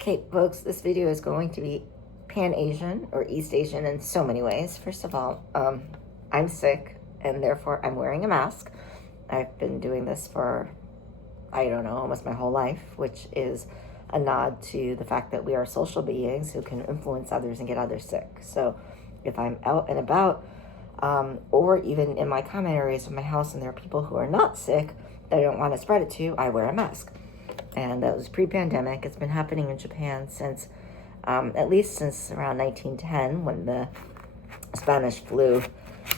Okay, folks, this video is going to be Pan-Asian or East Asian in so many ways. First of all, I'm sick and therefore I'm wearing a mask. I've been doing this for, I don't know, almost my whole life, which is a nod to the fact that we are social beings who can influence others and get others sick. So if I'm out and about, or even in my common areas of my house and there are people who are not sick that I don't want to spread it to, I wear a mask. And that was pre-pandemic. It's been happening in Japan since, at least since around 1910, when the Spanish flu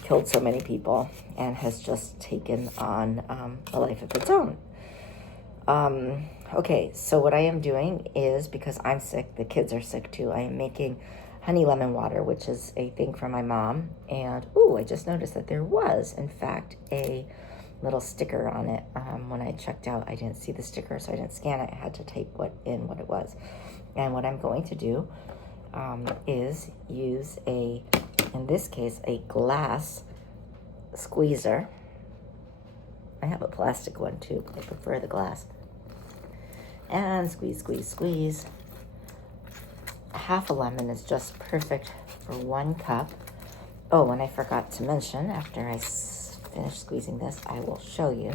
killed so many people and has just taken on a life of its own. Okay, so what I am doing is, because I'm sick, the kids are sick too, I am making honey lemon water, which is a thing from my mom. And, ooh, I just noticed that there was, in fact, a little sticker on it. When I checked out, I didn't see the sticker, so I didn't scan it. I had to type what it was. And what I'm going to do is use in this case, a glass squeezer. I have a plastic one too, but I prefer the glass. And squeeze, squeeze, squeeze. Half a lemon is just perfect for 1 cup. Oh, and I forgot to mention, after I finish squeezing this, I will show you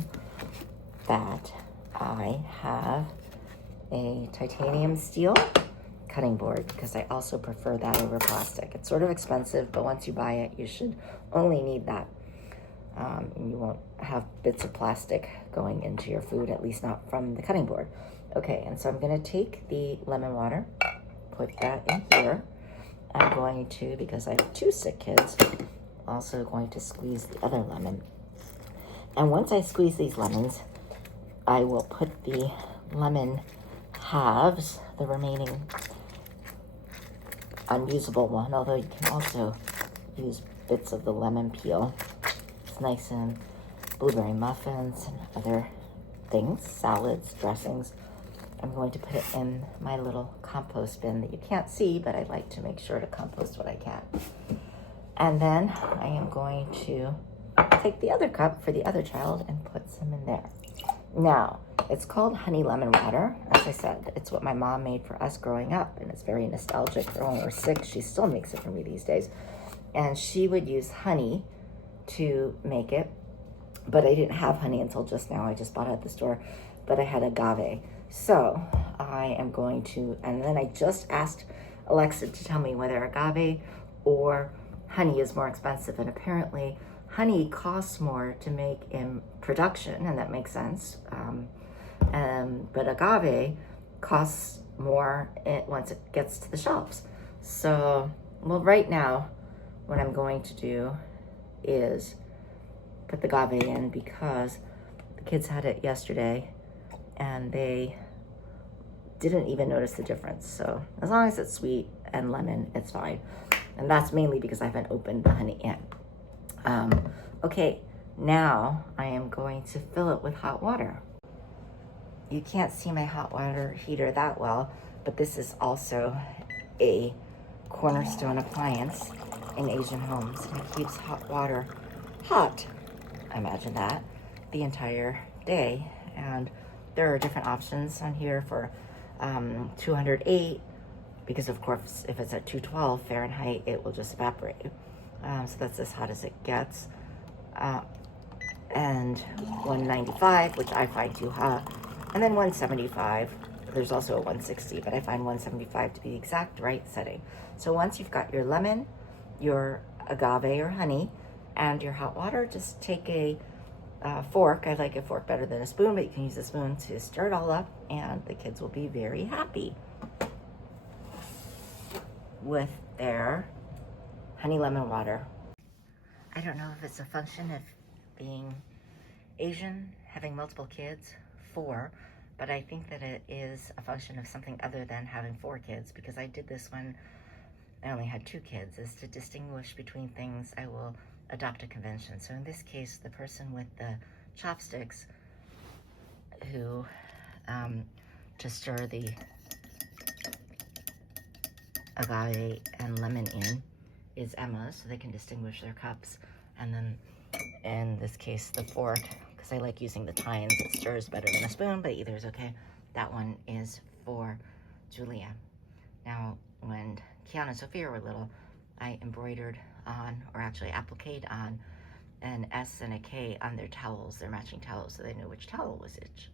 that I have a titanium steel cutting board, because I also prefer that over plastic. It's sort of expensive, but once you buy it, you should only need that. And you won't have bits of plastic going into your food, at least not from the cutting board. Okay, and so I'm gonna take the lemon water, put that in here. I'm going to, because I have 2 sick kids, also going to squeeze the other lemon. And once I squeeze these lemons, I will put the lemon halves, the remaining unusable one, although you can also use bits of the lemon peel. It's nice in blueberry muffins and other things, salads, dressings. I'm going to put it in my little compost bin that you can't see, but I like to make sure to compost what I can. And then I am going to take the other cup for the other child and put some in there. Now, it's called honey lemon water. As I said, it's what my mom made for us growing up, and it's very nostalgic. For when we're sick, she still makes it for me these days. And she would use honey to make it, but I didn't have honey until just now. I just bought it at the store, but I had agave. So I am going to, and then I just asked Alexa to tell me whether agave or honey is more expensive, and apparently honey costs more to make in production, and that makes sense. But agave costs more once it gets to the shelves. So, well, right now, what I'm going to do is put the agave in, because the kids had it yesterday and they didn't even notice the difference. So as long as it's sweet and lemon, it's fine. And that's mainly because I haven't opened the honey yet. Okay, now I am going to fill it with hot water. You can't see my hot water heater that well, but this is also a cornerstone appliance in Asian homes. And it keeps hot water hot, imagine that, the entire day. And there are different options on here for 208, because of course if it's at 212 Fahrenheit, it will just evaporate. So that's as hot as it gets. And 195, which I find too hot. And then 175, there's also a 160, but I find 175 to be the exact right setting. So once you've got your lemon, your agave or honey, and your hot water, just take a fork. I like a fork better than a spoon, but you can use a spoon to stir it all up, and the kids will be very happy with their honey lemon water. I don't know if it's a function of being Asian, having multiple kids, 4, but I think that it is a function of something other than having 4 kids, because I did this when I only had 2 kids, is to distinguish between things. I will adopt a convention. So in this case, the person with the chopsticks who, to stir the agave and lemon is Emma, so they can distinguish their cups. And then in this case, the fork, because I like using the tines, it stirs better than a spoon, but either is okay. That one is for Julia. Now, when Kiana and Sophia were little, I embroidered on, or actually appliqued on, an S and a K on their towels, their matching towels, so they knew which towel was which.